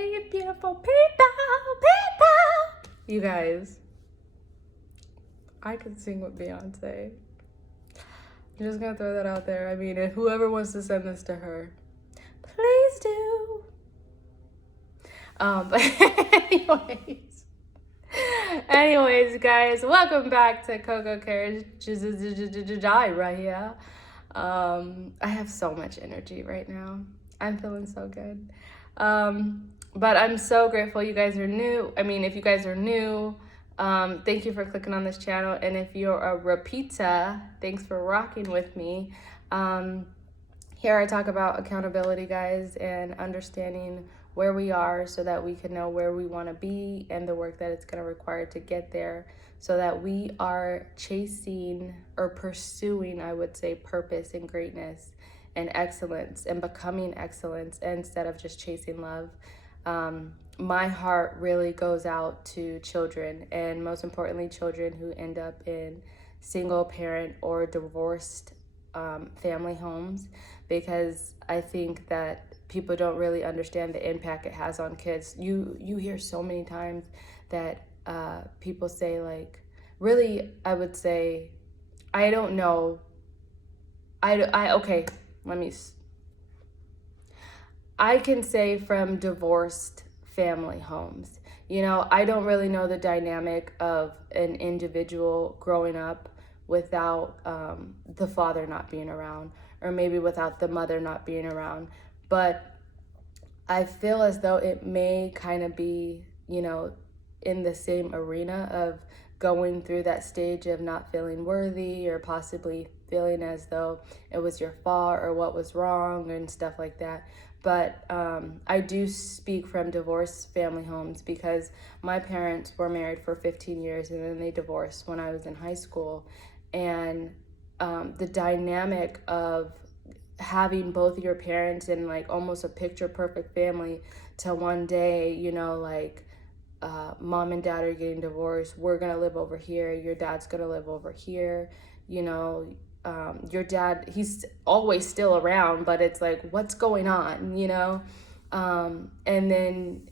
Hey, beautiful people. You guys, I could sing with Beyonce. I'm just gonna throw that out there. I mean, if whoever wants to send this to her, please do. But anyways, guys, welcome back to Coco.Jireh here. I have so much energy right now. I'm feeling so good. But I'm so grateful you guys are new. I mean, if you guys are new, thank you for clicking on this channel. And if you're a repeater, thanks for rocking with me. Here I talk about accountability, guys, and understanding where we are so that we can know where we want to be and the work that it's going to require to get there, so that we are chasing or pursuing, I would say, purpose and greatness and excellence and becoming excellence instead of just chasing love. My heart really goes out to children, and most importantly, children who end up in single parent or divorced family homes, because I think that people don't really understand the impact it has on kids. You hear so many times that people say, like, really, I would say, I don't know. Okay, I can say from divorced family homes, I don't really know the dynamic of an individual growing up without the father not being around, or maybe without the mother not being around. But I feel as though it may kind of be, in the same arena of going through that stage of not feeling worthy, or possibly feeling as though it was your fault or what was wrong and stuff like that. But I do speak from divorced family homes, because my parents were married for 15 years and then they divorced when I was in high school. And the dynamic of having both your parents in like almost a picture perfect family, to one day, mom and dad are getting divorced, we're gonna live over here, your dad's gonna live over here, your dad, he's always still around, but it's like, what's going on, and then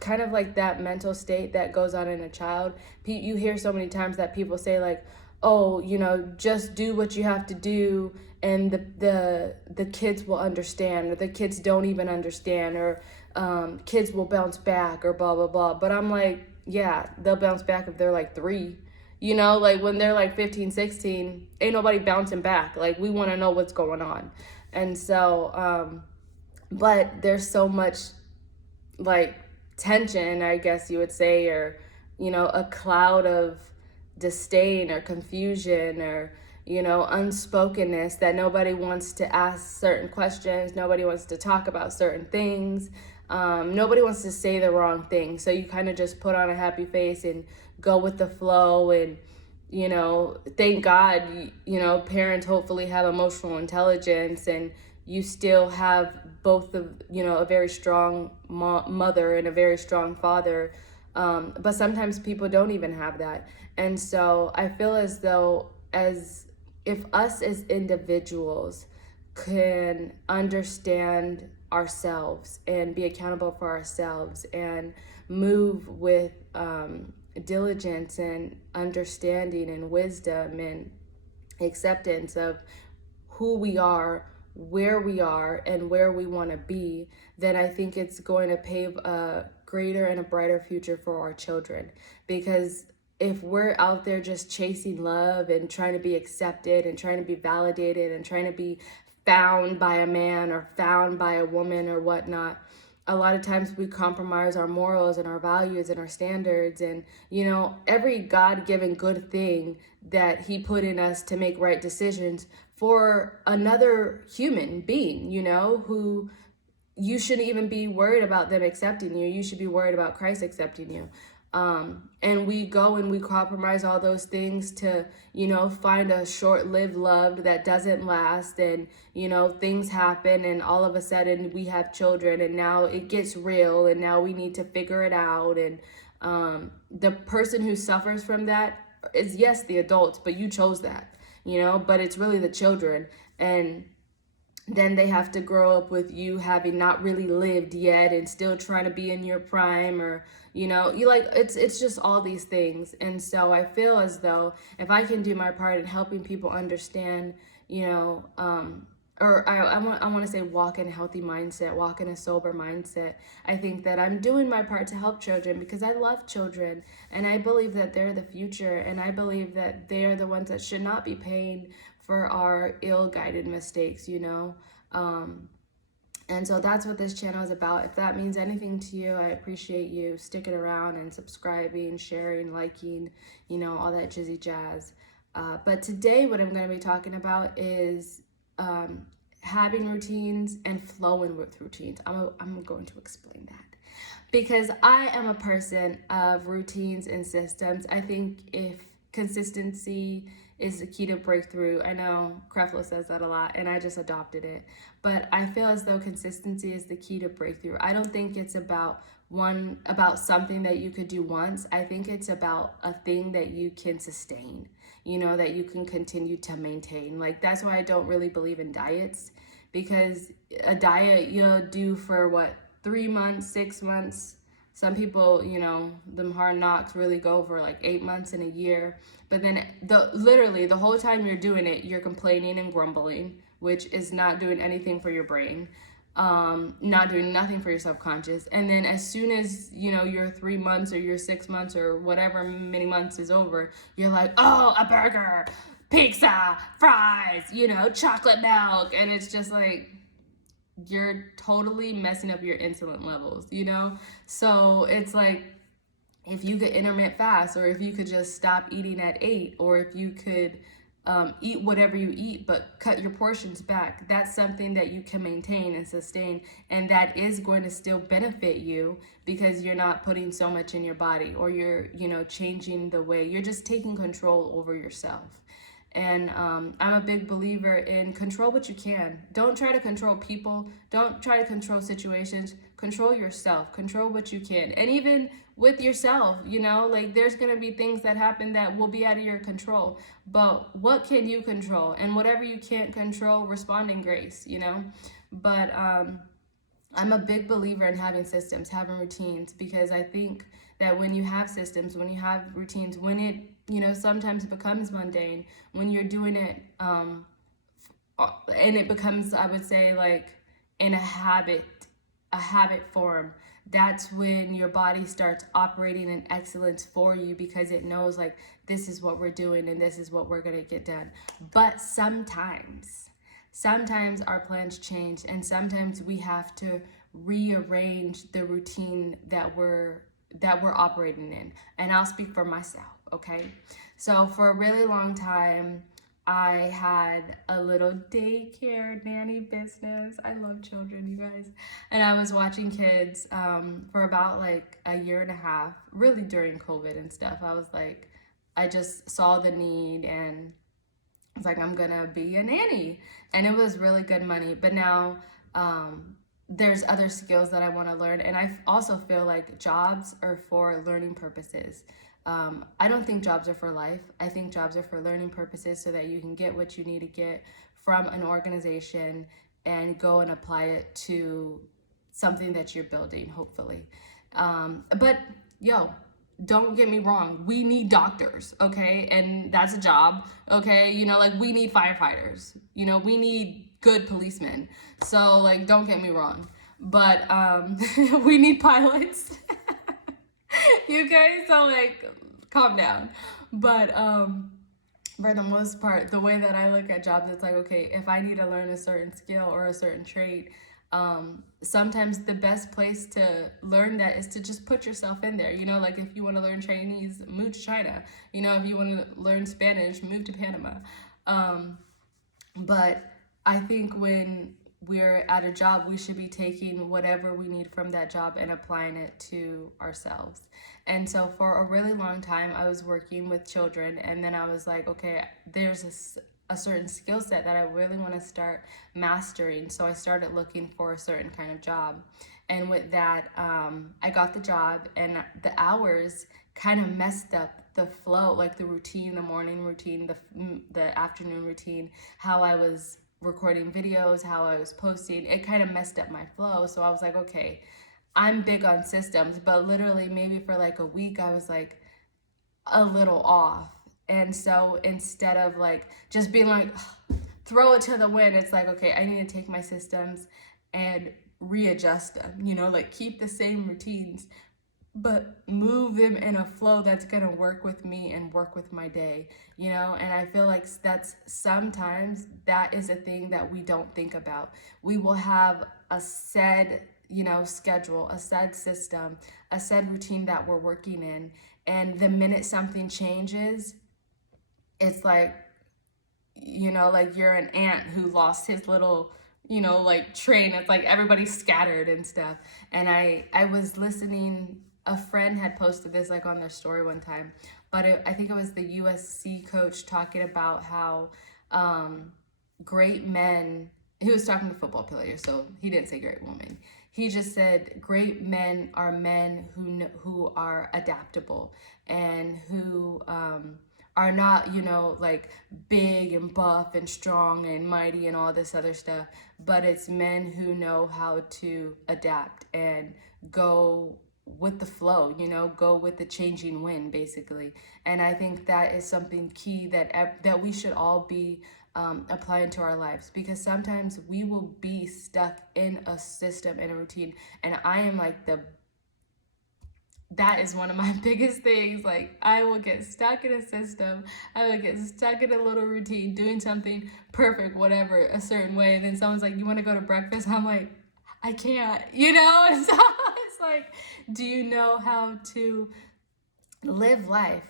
kind of like that mental state that goes on in a child. You hear so many times that people say, like, oh, just do what you have to do, and the kids will understand, or the kids don't even understand, or kids will bounce back, or blah blah blah. But I'm like, yeah, they'll bounce back if they're like 3. Like when they're like 15, 16, ain't nobody bouncing back. Like, we want to know what's going on. And so but there's so much like tension, I guess you would say, or a cloud of disdain or confusion, or unspokenness, that nobody wants to ask certain questions, nobody wants to talk about certain things, nobody wants to say the wrong thing, so you kind of just put on a happy face and go with the flow. And thank God, parents hopefully have emotional intelligence, and you still have both of a very strong mother and a very strong father, but sometimes people don't even have that. And so I feel as though, as if us as individuals can understand ourselves and be accountable for ourselves, and move with diligence and understanding and wisdom and acceptance of who we are, where we are, and where we want to be, then I think it's going to pave a greater and a brighter future for our children. Because if we're out there just chasing love and trying to be accepted and trying to be validated and trying to be found by a man or found by a woman or whatnot, a lot of times we compromise our morals and our values and our standards, and every God-given good thing that he put in us to make right decisions for another human being, who you shouldn't even be worried about them accepting you. You should be worried about Christ accepting you. And we go and we compromise all those things to, find a short-lived love that doesn't last. And, things happen, and all of a sudden we have children, and now it gets real, and now we need to figure it out. And the person who suffers from that is, yes, the adults, but you chose that, but it's really the children. And then they have to grow up with you having not really lived yet and still trying to be in your prime, or you like, it's just all these things. And so I feel as though if I can do my part in helping people understand, or I want to say walk in a healthy mindset, walk in a sober mindset. I think that I'm doing my part to help children because I love children, and I believe that they're the future, and I believe that they are the ones that should not be paying for our ill-guided mistakes. And so that's what this channel is about. If that means anything to you, I appreciate you sticking around and subscribing, sharing, liking, all that jizzy jazz. But today what I'm going to be talking about is having routines and flowing with routines. I'm going to explain that because I am a person of routines and systems. I think if consistency is the key to breakthrough. I know Creflo says that a lot, and I just adopted it. But I feel as though consistency is the key to breakthrough. I don't think it's about something that you could do once. I think it's about a thing that you can sustain, that you can continue to maintain. Like, that's why I don't really believe in diets, because a diet you'll do for what, 3 months, 6 months. Some people, them hard knocks really go for like 8 months and a year. But then literally the whole time you're doing it, you're complaining and grumbling, which is not doing anything for your brain, not doing nothing for your subconscious. And then as soon as, your 3 months or your 6 months or whatever many months is over, you're like, oh, a burger, pizza, fries, chocolate milk. And it's just like, you're totally messing up your insulin levels, So it's like, if you could intermittent fast, or if you could just stop eating at 8, or if you could eat whatever you eat but cut your portions back, that's something that you can maintain and sustain, and that is going to still benefit you because you're not putting so much in your body, or you're changing the way, you're just taking control over yourself. And I'm a big believer in control what you can. Don't try to control people. Don't try to control situations. Control yourself. Control what you can. And even with yourself, like, there's going to be things that happen that will be out of your control. But what can you control? And whatever you can't control, respond in grace, But I'm a big believer in having systems, having routines, because I think that when you have systems, when you have routines, when it, sometimes becomes mundane, when you're doing it, and it becomes, I would say, like, in a habit form, that's when your body starts operating in excellence for you, because it knows, like, this is what we're doing and this is what we're going to get done. But sometimes our plans change, and sometimes we have to rearrange the routine that we're operating in. And I'll speak for myself, okay? So for a really long time, I had a little daycare nanny business. I love children, you guys. And I was watching kids for about like a year and a half, really during COVID and stuff. I just saw the need, and I was like, I'm gonna be a nanny. And it was really good money. But now there's other skills that I want to learn. And I also feel like jobs are for learning purposes. I don't think jobs are for life. I think jobs are for learning purposes, so that you can get what you need to get from an organization and go and apply it to something that you're building, hopefully. But don't get me wrong, we need doctors, okay? And that's a job, okay? Like, we need firefighters, we need good policemen. So, like, don't get me wrong. But we need pilots. You guys, so, like, calm down. But for the most part, the way that I look at jobs, it's like, okay, if I need to learn a certain skill or a certain trait, sometimes the best place to learn that is to just put yourself in there. Like, if you want to learn Chinese, move to China. If you want to learn Spanish, move to Panama. But I think when we're at a job, we should be taking whatever we need from that job and applying it to ourselves. And so for a really long time, I was working with children, and then I was like, okay, there's a certain skill set that I really want to start mastering. So I started looking for a certain kind of job. And with that, I got the job, and the hours kind of messed up the flow, like the routine, the morning routine, the afternoon routine, how I was recording videos, how I was posting, it kind of messed up my flow. So I was like, okay, I'm big on systems, but literally maybe for like a week, I was like a little off. And so instead of like just being like, throw it to the wind, it's like, okay, I need to take my systems and readjust them, like keep the same routines, but move them in a flow that's going to work with me and work with my day, and I feel like that's sometimes that is a thing that we don't think about. We will have a set schedule, a set system, a set routine that we're working in, and the minute something changes, it's like you're an ant who lost his little like train. It's like everybody's scattered and stuff. And I was listening, a friend had posted this like on their story one time, but I think it was the USC coach talking about how great men, he was talking to football players, so he didn't say great woman. He just said great men are men who are adaptable and who are not, like big and buff and strong and mighty and all this other stuff, but it's men who know how to adapt and go with the flow, go with the changing wind, basically. And I think that is something key that we should all be applying to our lives, because sometimes we will be stuck in a system, in a routine. And I am like that is one of my biggest things. Like, I will get stuck in a system. I will get stuck in a little routine, doing something perfect, whatever, a certain way. And then someone's like, you want to go to breakfast? I'm like, I can't, And so it's like, do you know how to live life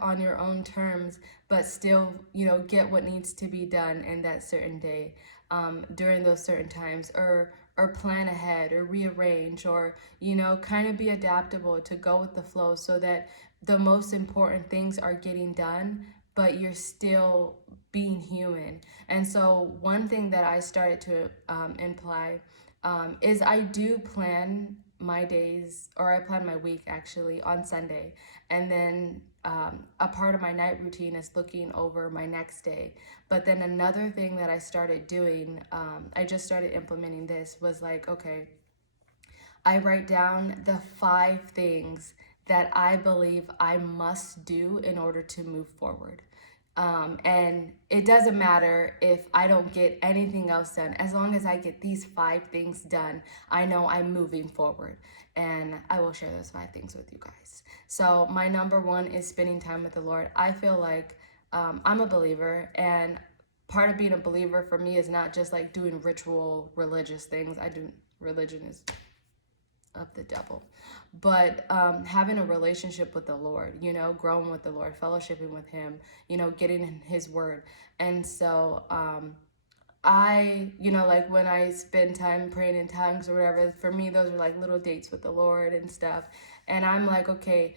on your own terms, but still get what needs to be done in that certain day, during those certain times, or plan ahead, or rearrange, or kind of be adaptable to go with the flow, so that the most important things are getting done, but you're still being human. And so one thing that I started to imply is I do plan my days, or I plan my week actually on Sunday. And then a part of my night routine is looking over my next day. But then another thing that I started doing, I just started implementing this, was like, okay, I write down the 5 things that I believe I must do in order to move forward. And it doesn't matter if I don't get anything else done. As long as I get these 5 things done, I know I'm moving forward. And I will share those 5 things with you guys. So my number 1 is spending time with the Lord. I feel like I'm a believer, and part of being a believer for me is not just like doing ritual religious things. Religion is of the devil, but having a relationship with the Lord, growing with the Lord, fellowshipping with him, getting in his word. And so I, like when I spend time praying in tongues or whatever, for me those are like little dates with the Lord and stuff. And I'm like, okay,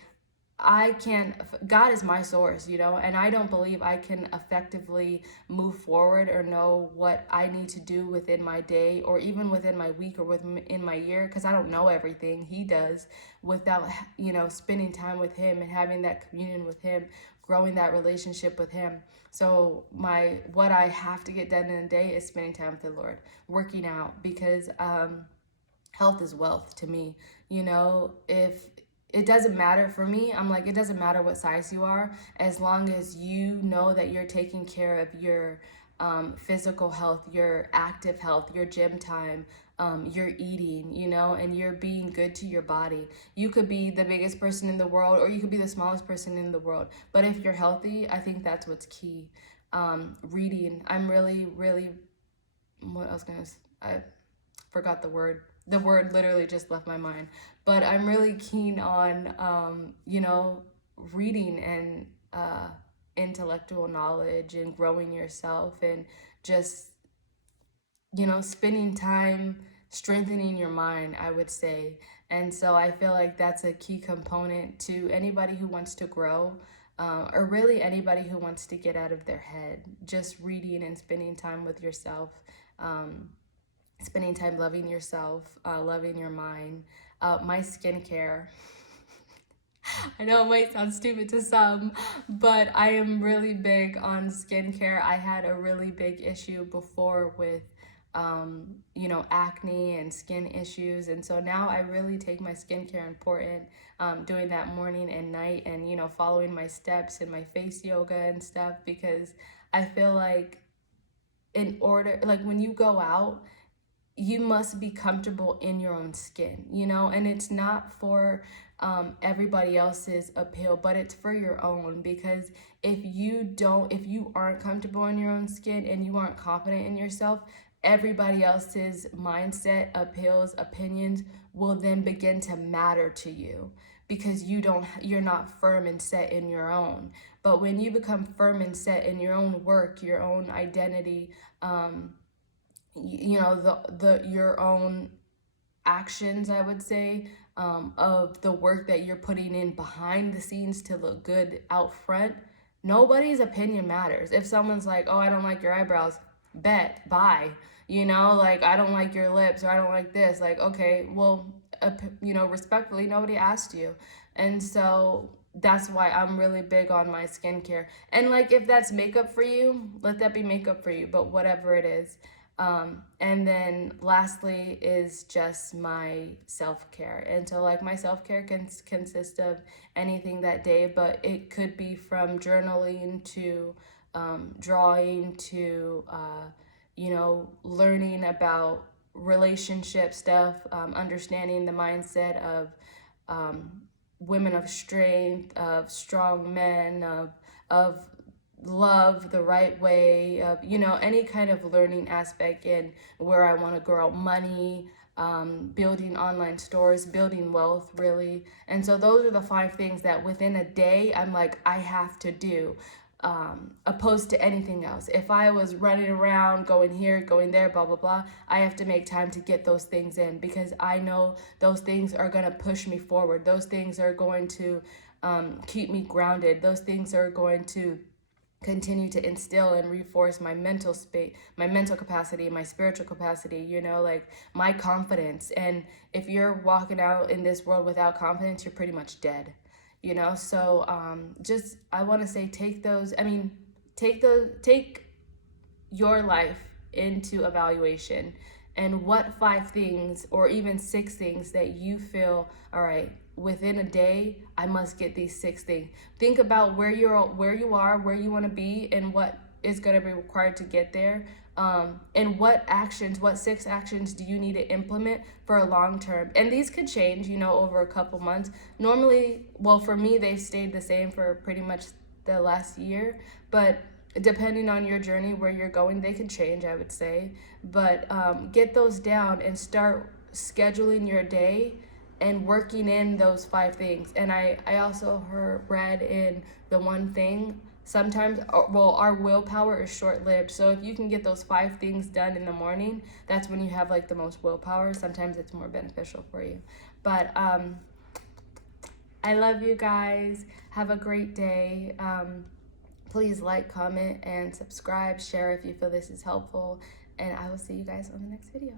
God is my source, and I don't believe I can effectively move forward or know what I need to do within my day, or even within my week, or within my year, because I don't know everything. He does, without, spending time with him and having that communion with him, growing that relationship with him. So what I have to get done in a day is spending time with the Lord, working out, because health is wealth to me. If it doesn't matter for me, I'm like, it doesn't matter what size you are, as long as you know that you're taking care of your physical health, your active health, your gym time, your eating, and you're being good to your body. You could be the biggest person in the world, or you could be the smallest person in the world. But if you're healthy, I think that's what's key. Reading, I'm really, really, what else I forgot the word. The word literally just left my mind. But I'm really keen on, reading and intellectual knowledge, and growing yourself, and just, spending time strengthening your mind, I would say. And so I feel like that's a key component to anybody who wants to grow, or really anybody who wants to get out of their head. Just reading and spending time with yourself. Spending time loving yourself, loving your mind. My skincare. I know it might sound stupid to some, but I am really big on skincare. I had a really big issue before with, acne and skin issues. And so now I really take my skincare important, doing that morning and night and, following my steps and my face yoga and stuff because I feel like like when you go out, you must be comfortable in your own skin, and it's not for everybody else's appeal, but it's for your own. Because if you aren't comfortable in your own skin and you aren't confident in yourself, everybody else's mindset, appeals, opinions will then begin to matter to you because you're not firm and set in your own. But when you become firm and set in your own work, your own identity, your own actions, I would say, of the work that you're putting in behind the scenes to look good out front, nobody's opinion matters. If someone's like, oh, I don't like your eyebrows, bet, bye. Like, I don't like your lips, or I don't like this. Like, okay, well, respectfully, nobody asked you. And so that's why I'm really big on my skincare. And like, if that's makeup for you, let that be makeup for you, but whatever it is. And then lastly is just my self-care. And so like my self-care can consist of anything that day, but it could be from journaling to drawing to, learning about relationship stuff, understanding the mindset of women of strength, of strong men, of love the right way, of any kind of learning aspect in where I want to grow money, building online stores, building wealth, really. And so those are the 5 things that within a day I'm like, I have to do, opposed to anything else. If I was running around going here, going there, blah blah blah, I have to make time to get those things in because I know those things are going to push me forward. Those things are going to keep me grounded. Those things are going to continue to instill and reinforce my mental space, my mental capacity, my spiritual capacity, like my confidence. And if you're walking out in this world without confidence, you're pretty much dead. So just I want to say take your life into evaluation, and what 5 things or even 6 things that you feel, all right, within a day I must get these 6 things. Think about where you are, where you want to be, and what is going to be required to get there. And what 6 actions do you need to implement for a long term? And these could change, over a couple months. Normally, well, for me, they've stayed the same for pretty much the last year, but depending on your journey, where you're going, they can change, I would say. But get those down and start scheduling your day and working in those 5 things. And I also read in the one thing, sometimes, well, our willpower is short-lived. So if you can get those 5 things done in the morning, that's when you have like the most willpower. Sometimes it's more beneficial for you. But I love you guys. Have a great day. Please like, comment, and subscribe. Share if you feel this is helpful. And I will see you guys on the next video.